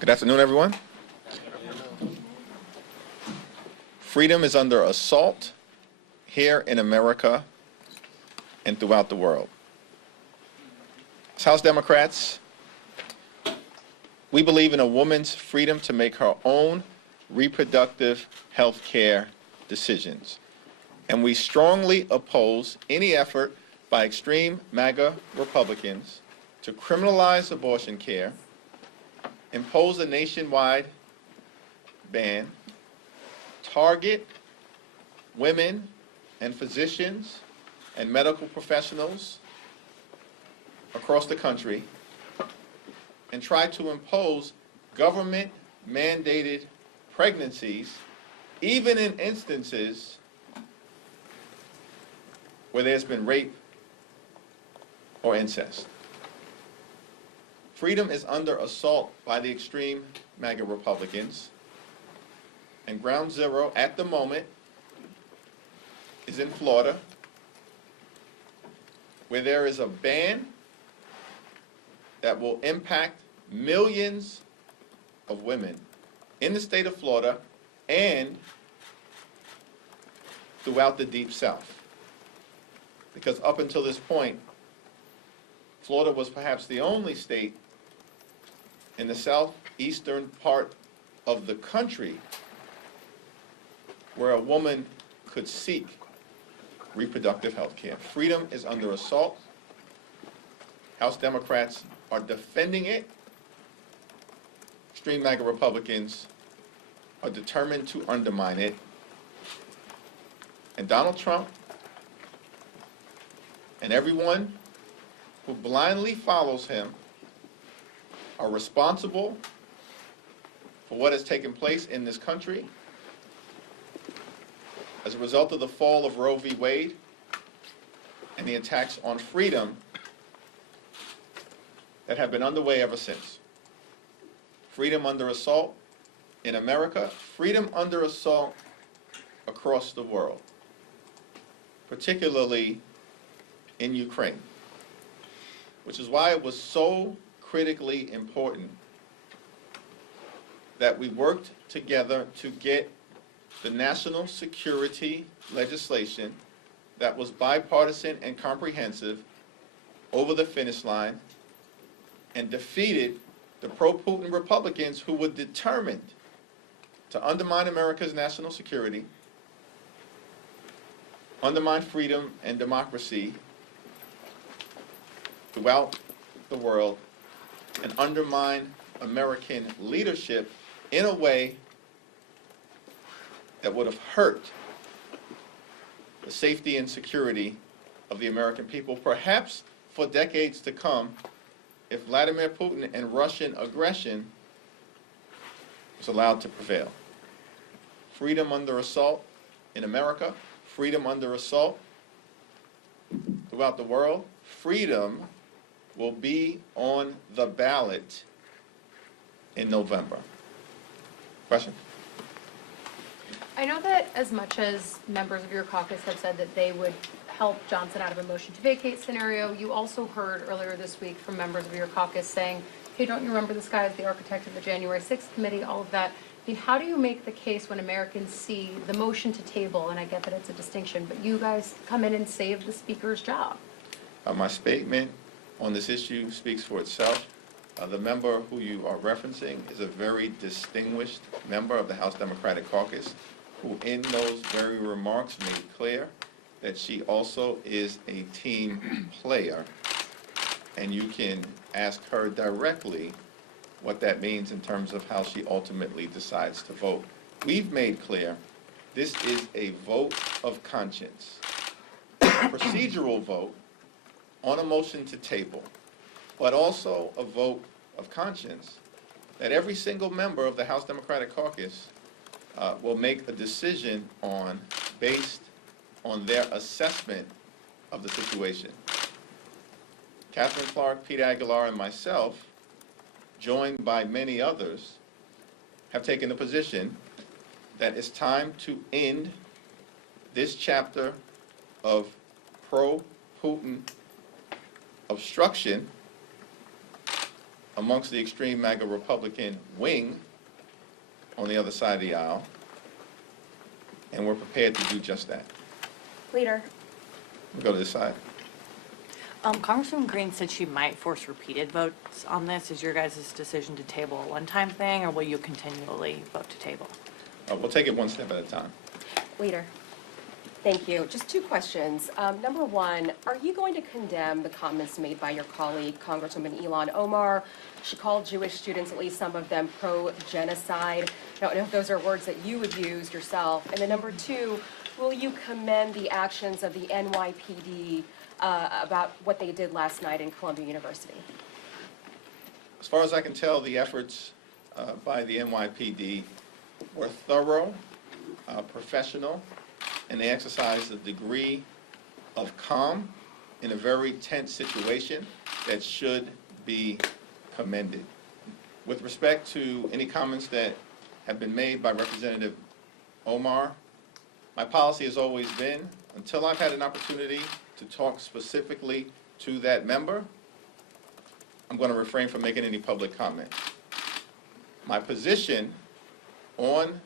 Good afternoon, everyone. Freedom is under assault here in America and throughout the world. As House Democrats, we believe in a woman's freedom to make her own reproductive health care decisions. And we strongly oppose any effort by extreme MAGA Republicans to criminalize abortion care, impose a nationwide ban, target women and physicians and medical professionals across the country, and try to impose government-mandated pregnancies, even in instances where there's been rape or incest. Freedom is under assault by the extreme MAGA Republicans, and ground zero at the moment is in Florida, where there is a ban that will impact millions of women in the state of Florida and throughout the Deep South. Because up until this point, Florida was perhaps the only state in the southeastern part of the country where a woman could seek reproductive health care. Freedom is under assault. House Democrats are defending it. Extreme MAGA Republicans are determined to undermine it. And Donald Trump and everyone who blindly follows him are responsible for what has taken place in this country as a result of the fall of Roe v. Wade and the attacks on freedom that have been underway ever since. Freedom under assault in America, freedom under assault across the world, particularly in Ukraine, which is why it was so critically important that we worked together to get the national security legislation that was bipartisan and comprehensive over the finish line and defeated the pro-Putin Republicans who were determined to undermine America's national security, undermine freedom and democracy throughout the world, and undermine American leadership in a way that would have hurt the safety and security of the American people, perhaps for decades to come, if Vladimir Putin and Russian aggression was allowed to prevail. Freedom under assault in America, freedom under assault throughout the world. Freedom will be on the ballot in November. Question? I know that as much as members of your caucus have said that they would help Johnson out of a motion to vacate scenario, you also heard earlier this week from members of your caucus saying, hey, don't you remember this guy as the architect of the January 6th committee, all of that. I mean, how do you make the case when Americans see the motion to table, and I get that it's a distinction, but you guys come in and save the speaker's job? My statement on this issue speaks for itself. The member who you are referencing is a very distinguished member of the House Democratic Caucus, who in those very remarks made clear that she also is a team player, and you can ask her directly what that means in terms of how she ultimately decides to vote. We've made clear this is a vote of conscience, a procedural vote on a motion to table, but also a vote of conscience that every single member of the House Democratic Caucus will make a decision on based on their assessment of the situation. Catherine Clark, Pete Aguilar, and myself, joined by many others, have taken the position that it's time to end this chapter of pro-Putin obstruction amongst the extreme MAGA Republican wing on the other side of the aisle, and we're prepared to do just that. Leader. We'll go to this side. Congresswoman Green said she might force repeated votes on this. Is your guys' decision to table a one-time thing, or will you continually vote to table? We'll take it one step at a time. Leader. Thank you. Just two questions. Number one, are you going to condemn the comments made by your colleague, Congresswoman Ilhan Omar? She called Jewish students, at least some of them, pro-genocide. I don't know if those are words that you would use yourself. And then number two, will you commend the actions of the NYPD about what they did last night in Columbia University? As far as I can tell, the efforts by the NYPD were thorough, professional, and they exercised a degree of calm in a very tense situation that should be commended. With respect to any comments that have been made by Representative Omar, my policy has always been, until I've had an opportunity to talk specifically to that member, I'm going to refrain from making any public comment. My position on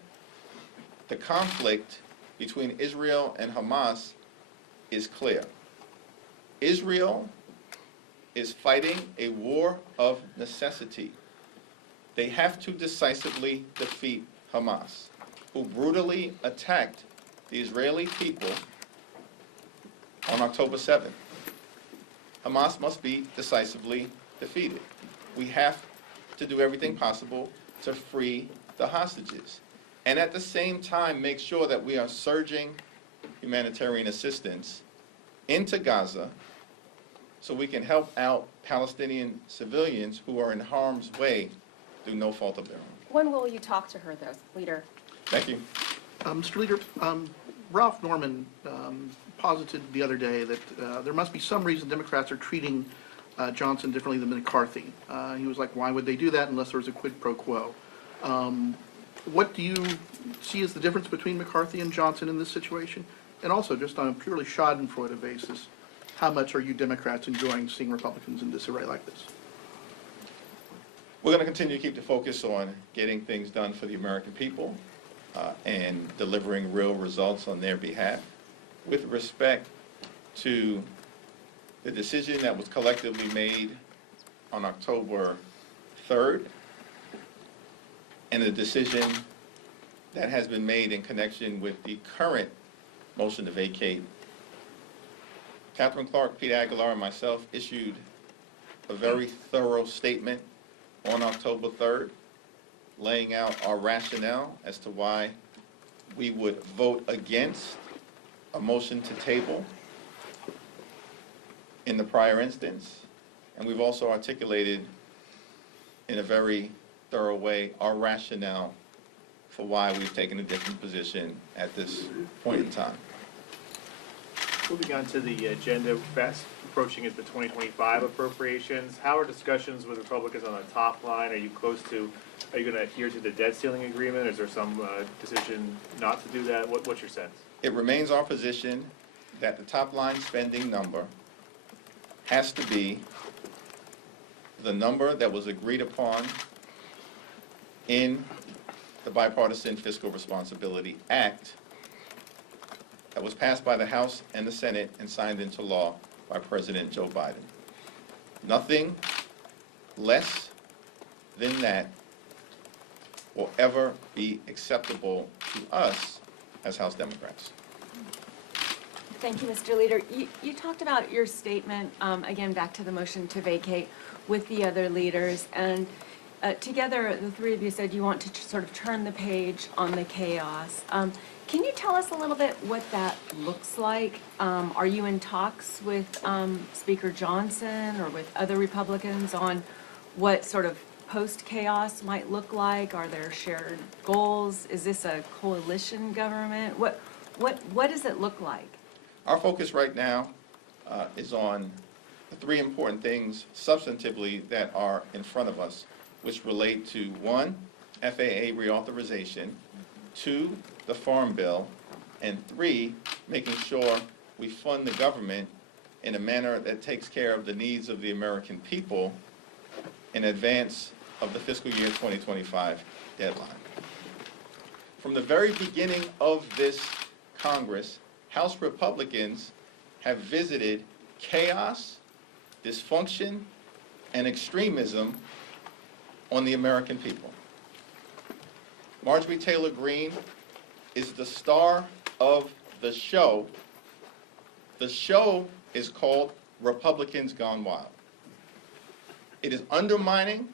the conflict between Israel and Hamas is clear. Israel is fighting a war of necessity. They have to decisively defeat Hamas, who brutally attacked the Israeli people on October 7th. Hamas must be decisively defeated. We have to do everything possible to free the hostages, and at the same time make sure that we are surging humanitarian assistance into Gaza so we can help out Palestinian civilians who are in harm's way through no fault of their own. When will you talk to her, though, Leader? Thank you. Mr. Leader, Ralph Norman posited the other day that there must be some reason Democrats are treating Johnson differently than McCarthy. He was like, why would they do that unless there was a quid pro quo? What do you see as the difference between McCarthy and Johnson in this situation? And also, just on a purely schadenfreude basis, how much are you Democrats enjoying seeing Republicans in disarray like this? We're going to continue to keep the focus on getting things done for the American people and delivering real results on their behalf. With respect to the decision that was collectively made on October 3rd, and the decision that has been made in connection with the current motion to vacate, Catherine Clark, Pete Aguilar, and myself issued a very thorough statement on October 3rd, laying out our rationale as to why we would vote against a motion to table in the prior instance. And we've also articulated in a very thorough way our rationale for why we've taken a different position at this point in time. Moving on to the agenda, fast approaching is the 2025 appropriations. How are discussions with Republicans on the top line? Are you going to adhere to the debt ceiling agreement? Is there some decision not to do that? What's your sense? It remains our position that the top line spending number has to be the number that was agreed upon in the Bipartisan Fiscal Responsibility Act that was passed by the House and the Senate and signed into law by President Joe Biden. Nothing less than that will ever be acceptable to us as House Democrats. Thank you, Mr. Leader. You talked about your statement, again, back to the motion to vacate with the other leaders, and together, the three of you said you want to sort of turn the page on the chaos. Can you tell us a little bit what that looks like? Are you in talks with Speaker Johnson or with other Republicans on what sort of post-chaos might look like? Are there shared goals? Is this a coalition government? What does it look like? Our focus right now is on the three important things substantively that are in front of us, which relate to, one, FAA reauthorization, two, the Farm Bill, and three, making sure we fund the government in a manner that takes care of the needs of the American people in advance of the fiscal year 2025 deadline. From the very beginning of this Congress, House Republicans have visited chaos, dysfunction, and extremism on the American people. Marjorie Taylor Greene is the star of the show. The show is called Republicans Gone Wild. It is undermining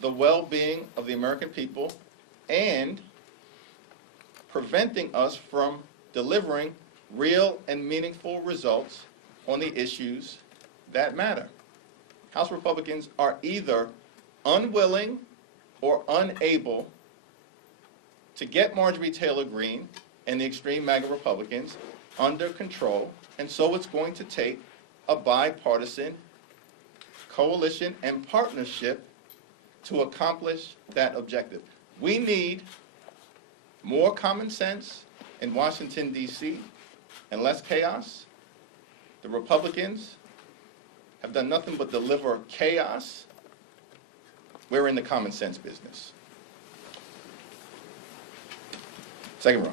the well-being of the American people and preventing us from delivering real and meaningful results on the issues that matter. House Republicans are either unwilling or unable to get Marjorie Taylor Greene and the extreme MAGA Republicans under control, and so it's going to take a bipartisan coalition and partnership to accomplish that objective. We need more common sense in Washington, D.C., and less chaos. The Republicans have done nothing but deliver chaos. We're in the common sense business. Second row.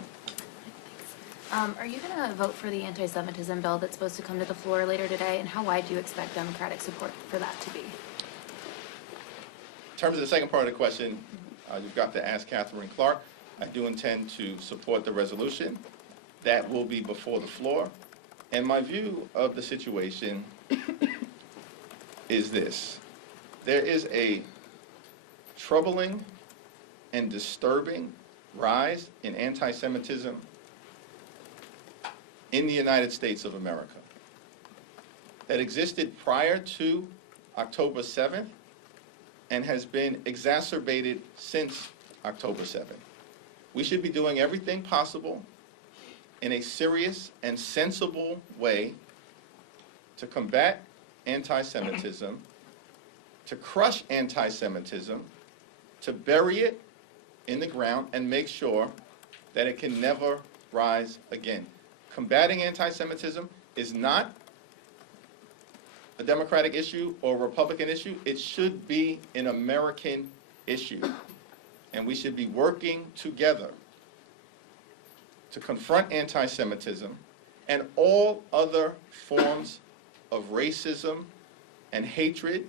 Are you going to vote for the anti-Semitism bill that's supposed to come to the floor later today, and how wide do you expect Democratic support for that to be? In terms of the second part of the question, you've got to ask Catherine Clark. I do intend to support the resolution. That will be before the floor. And my view of the situation is this. There is a troubling and disturbing rise in anti-Semitism in the United States of America that existed prior to October 7th and has been exacerbated since October 7th. We should be doing everything possible in a serious and sensible way to combat anti-Semitism, to crush anti-Semitism, to bury it in the ground and make sure that it can never rise again. Combating anti-Semitism is not a Democratic issue or a Republican issue. It should be an American issue. And we should be working together to confront anti-Semitism and all other forms of racism and hatred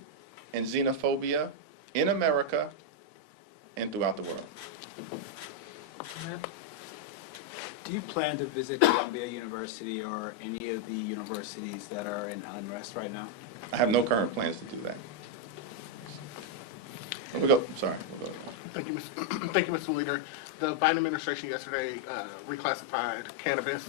and xenophobia in America and throughout the world. Do you plan to visit Columbia University or any of the universities that are in unrest right now? I have no current plans to do that. We'll go. Sorry. We'll go. Thank you, thank you, Mr. Leader. The Biden administration yesterday reclassified cannabis.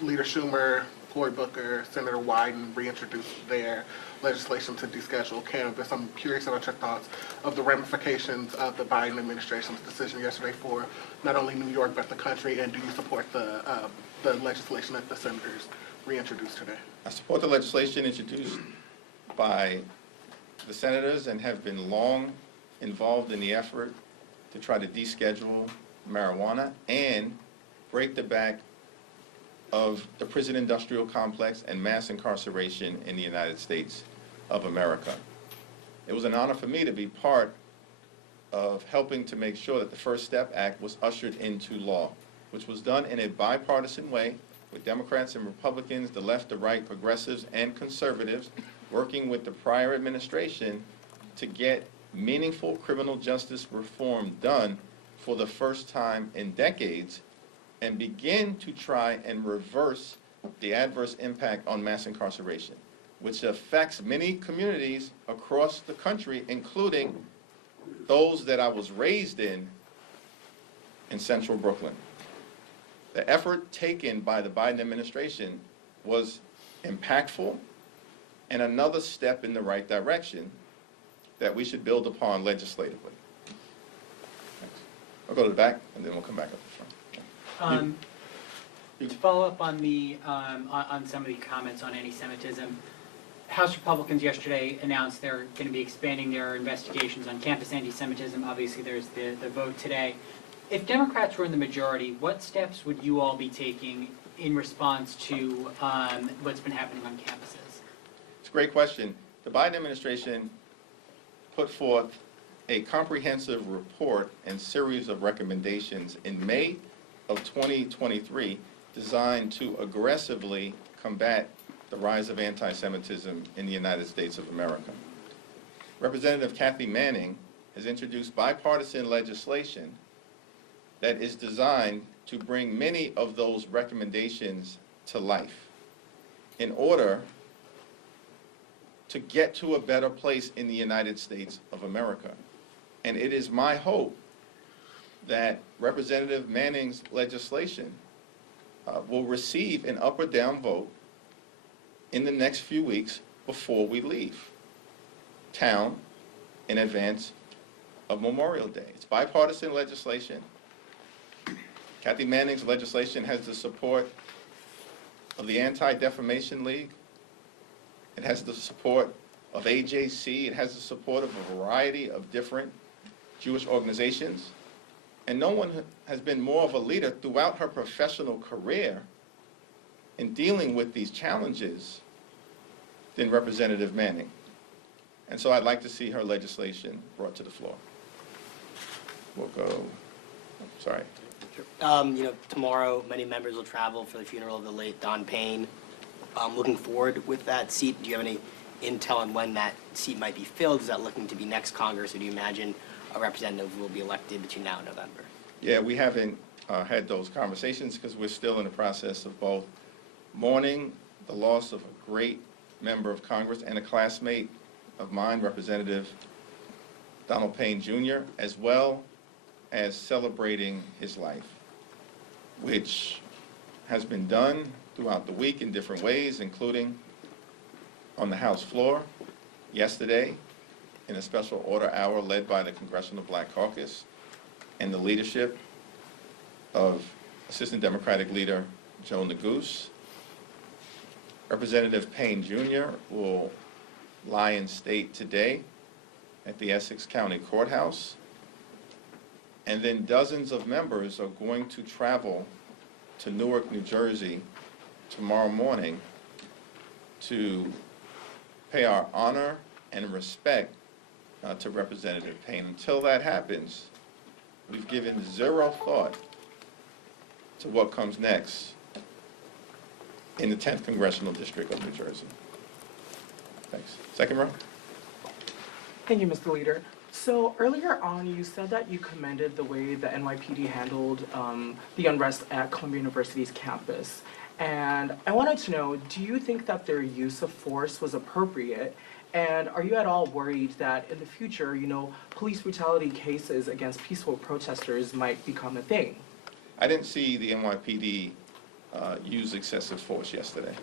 Leader Schumer, Cory Booker, Senator Wyden reintroduced their legislation to deschedule cannabis. I'm curious about your thoughts of the ramifications of the Biden administration's decision yesterday for not only New York but the country, and do you support the legislation that the senators reintroduced today? I support the legislation introduced by the senators and have been long involved in the effort to try to deschedule marijuana and break the back of the prison industrial complex and mass incarceration in the United States of America. It was an honor for me to be part of helping to make sure that the First Step Act was ushered into law, which was done in a bipartisan way with Democrats and Republicans, the left, the right, progressives, and conservatives, working with the prior administration to get meaningful criminal justice reform done for the first time in decades and begin to try and reverse the adverse impact on mass incarceration, which affects many communities across the country, including those that I was raised in central Brooklyn. The effort taken by the Biden administration was impactful and another step in the right direction that we should build upon legislatively. Thanks. I'll go to the back, and then we'll come back up to the front. To follow up on the on some of the comments on anti-Semitism, House Republicans yesterday announced they're going to be expanding their investigations on campus anti-Semitism. Obviously, there's the vote today. If Democrats were in the majority, what steps would you all be taking in response to what's been happening on campuses? It's a great question. the Biden administration put forth a comprehensive report and series of recommendations in May of 2023 designed to aggressively combat the rise of anti-Semitism in the United States of America. Representative Kathy Manning has introduced bipartisan legislation that is designed to bring many of those recommendations to life in order to get to a better place in the United States of America. And it is my hope that Representative Manning's legislation will receive an up or down vote in the next few weeks before we leave town in advance of Memorial Day. It's bipartisan legislation. Kathy Manning's legislation has the support of the Anti-Defamation League. It has the support of AJC. It has the support of a variety of different Jewish organizations. And no one has been more of a leader throughout her professional career in dealing with these challenges than Representative Manning. And so I'd like to see her legislation brought to the floor. We'll go, sorry. Tomorrow, many members will travel for the funeral of the late Don Payne. Looking forward with that seat, do you have any intel on when that seat might be filled? Is that looking to be next Congress, or do you imagine a representative will be elected between now and November? Yeah, we haven't had those conversations because we're still in the process of both mourning the loss of a great member of Congress and a classmate of mine, Representative Donald Payne Jr., as well as celebrating his life, which has been done throughout the week in different ways, including on the House floor yesterday in a special order hour led by the Congressional Black Caucus and the leadership of Assistant Democratic Leader Joe Neguse. Representative Payne Jr. will lie in state today at the Essex County Courthouse. And then dozens of members are going to travel to Newark, New Jersey tomorrow morning to pay our honor and respect to Representative Payne. Until that happens, we've given zero thought to what comes next in the 10th Congressional District of New Jersey. Thanks. Second row. Thank you, Mr. Leader. So earlier on, you said that you commended the way the NYPD handled the unrest at Columbia University's campus. And I wanted to know, do you think that their use of force was appropriate? And are you at all worried that in the future, police brutality cases against peaceful protesters might become a thing? I didn't see the NYPD use excessive force yesterday.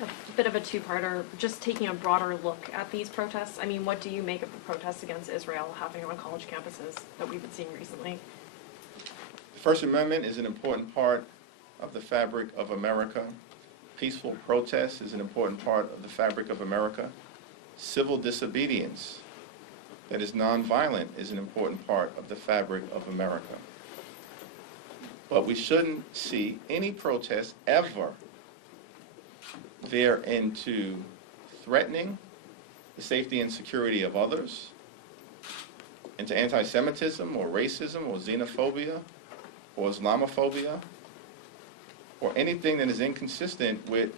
A bit of a two-parter, just taking a broader look at these protests. I mean, what do you make of the protests against Israel happening on college campuses that we've been seeing recently? The First Amendment is an important part of the fabric of America. Peaceful protest is an important part of the fabric of America. Civil disobedience that is nonviolent is an important part of the fabric of America. But we shouldn't see any protest ever veer into threatening the safety and security of others, into anti-Semitism or racism or xenophobia or Islamophobia, or anything that is inconsistent with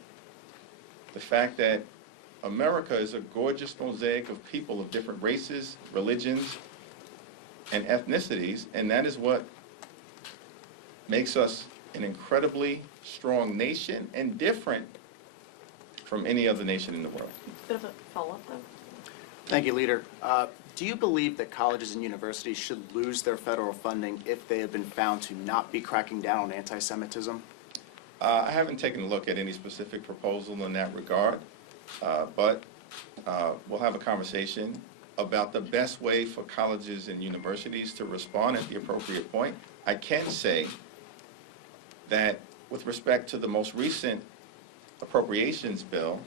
the fact that America is a gorgeous mosaic of people of different races, religions, and ethnicities, and that is what makes us an incredibly strong nation and different from any other nation in the world. Bit of a follow-up, though. Thank you, Leader. Do you believe that colleges and universities should lose their federal funding if they have been found to not be cracking down on anti-Semitism? I haven't taken a look at any specific proposal in that regard, but we'll have a conversation about the best way for colleges and universities to respond at the appropriate point. I can say that with respect to the most recent appropriations bill,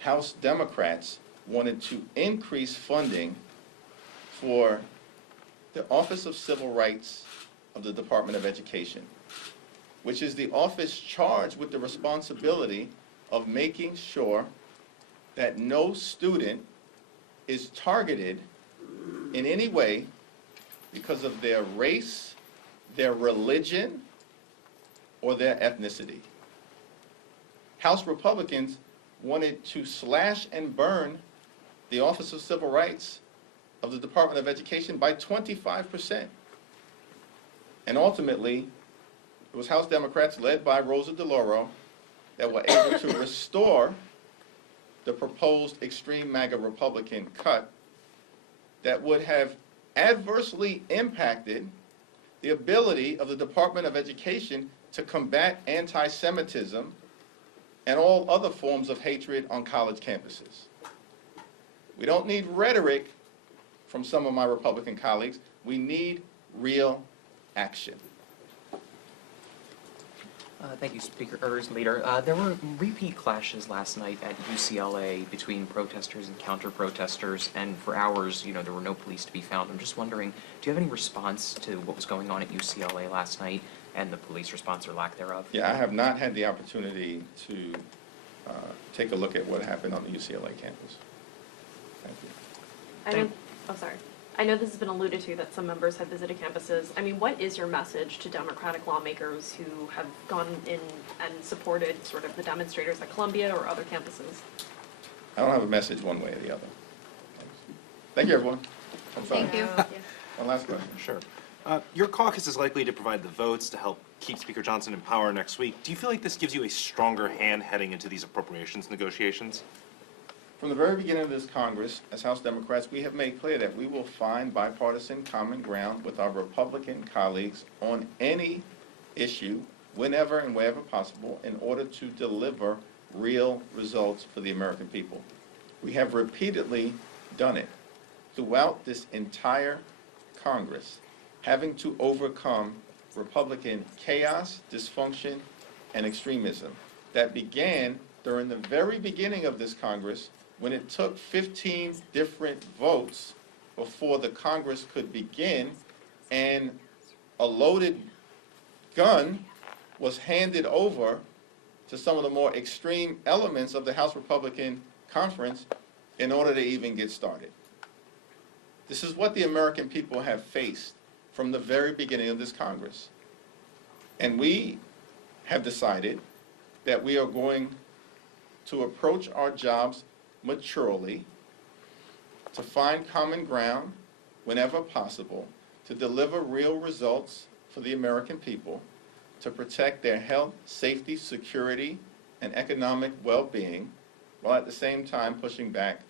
House Democrats wanted to increase funding for the Office of Civil Rights of the Department of Education, which is the office charged with the responsibility of making sure that no student is targeted in any way because of their race, their religion, or their ethnicity. House Republicans wanted to slash and burn the Office of Civil Rights of the Department of Education by 25%. And ultimately, it was House Democrats led by Rosa DeLauro that were able to restore the proposed extreme MAGA Republican cut that would have adversely impacted the ability of the Department of Education to combat anti-Semitism and all other forms of hatred on college campuses. We don't need rhetoric from some of my Republican colleagues. We need real action. Thank you, Leader. There were repeat clashes last night at UCLA between protesters and counter-protesters, and for hours, there were no police to be found. I'm just wondering, do you have any response to what was going on at UCLA last night and the police response or lack thereof? Yeah, I have not had the opportunity to take a look at what happened on the UCLA campus. Thank you. I know this has been alluded to that some members have visited campuses. I mean, what is your message to Democratic lawmakers who have gone in and supported sort of the demonstrators at Columbia or other campuses? I don't have a message one way or the other. Thank you, everyone. I'm sorry. Thank you. One last question. Sure. Your caucus is likely to provide the votes to help keep Speaker Johnson in power next week. Do you feel like this gives you a stronger hand heading into these appropriations negotiations? From the very beginning of this Congress, as House Democrats, we have made clear that we will find bipartisan common ground with our Republican colleagues on any issue, whenever and wherever possible, in order to deliver real results for the American people. We have repeatedly done it throughout this entire Congress, having to overcome Republican chaos, dysfunction, and extremism that began during the very beginning of this Congress, when it took 15 different votes before the Congress could begin, and a loaded gun was handed over to some of the more extreme elements of the House Republican Conference in order to even get started. This is what the American people have faced from the very beginning of this Congress. And we have decided that we are going to approach our jobs maturely, to find common ground whenever possible, to deliver real results for the American people, to protect their health, safety, security, and economic well-being, while at the same time pushing back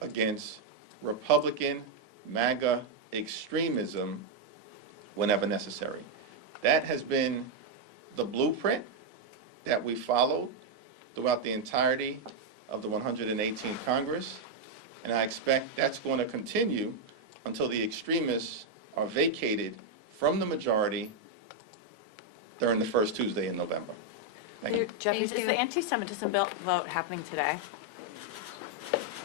against Republican MAGA extremism whenever necessary. That has been the blueprint that we followed throughout the entirety of the 118th Congress, and I expect that's going to continue until the extremists are vacated from the majority during the first Tuesday in November. Thank you. Jeffries, Thank is you. the anti-Semitism vote happening today?